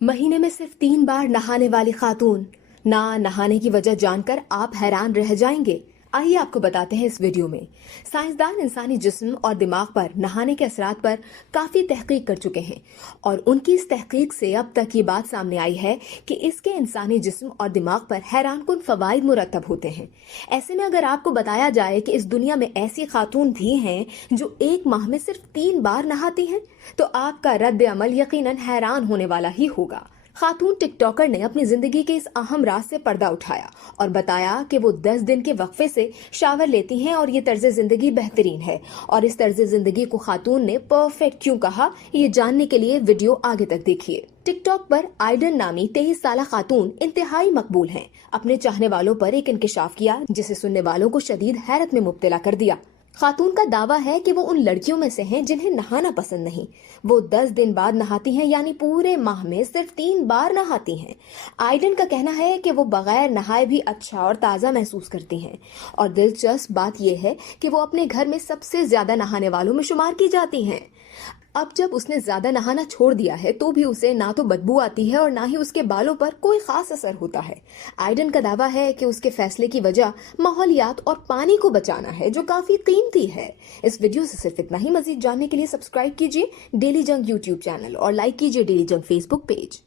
महीने में सिर्फ 3 बार नहाने वाली खातून। ना नहाने की वजह जानकर आप हैरान रह जाएंगे। आइए आपको बताते हैं इस वीडियो में। साइंसदान इंसानी जिस्म और दिमाग पर नहाने के असरात पर काफी तहकीक कर चुके हैं और उनकी इस तहकीक से अब तक ये बात सामने आई है कि इसके इंसानी जिस्म और दिमाग पर हैरानकुन फवाइद मुरतब होते हैं। ऐसे में अगर आपको बताया जाए कि इस दुनिया में ऐसी खातून भी हैं जो एक माह में सिर्फ 3 बार नहाती हैं, तो आपका रद्द अमल यकीनन हैरान होने वाला ही होगा। खातून टिकटॉकर ने अपनी जिंदगी के इस अहम राज से पर्दा उठाया और बताया कि वो 10 दिन के वक्फे से शावर लेती हैं और ये तर्ज जिंदगी बेहतरीन है। और इस तर्ज जिंदगी को खातून ने परफेक्ट क्यों कहा, ये जानने के लिए वीडियो आगे तक देखिए। टिकटॉक पर आइडन नामी 23 साला खातून इंतहाई मकबूल हैं। अपने चाहने वालों पर एक इंकशाफ किया जिसे सुनने वालों को शदीद हैरत में मुब्तला कर दिया। खातून का दावा है कि वो उन लड़कियों में से हैं जिन्हें नहाना पसंद नहीं। वो 10 दिन बाद नहाती हैं, यानी पूरे माह में सिर्फ 3 बार नहाती हैं। आइडन का कहना है कि वो बगैर नहाए भी अच्छा और ताज़ा महसूस करती हैं। और दिलचस्प बात यह है कि वो अपने घर में सबसे ज्यादा नहाने वालों में शुमार की जाती हैं। अब जब उसने ज्यादा नहाना छोड़ दिया है तो भी उसे ना तो बदबू आती है और ना ही उसके बालों पर कोई खास असर होता है। आइडन का दावा है कि उसके फैसले की वजह माहौलियात और पानी को बचाना है, जो काफी कीमती है। इस वीडियो से सिर्फ इतना ही। मजीद जानने के लिए सब्सक्राइब कीजिए डेली जंग यूट्यूब चैनल और लाइक कीजिए डेली जंग फेसबुक पेज।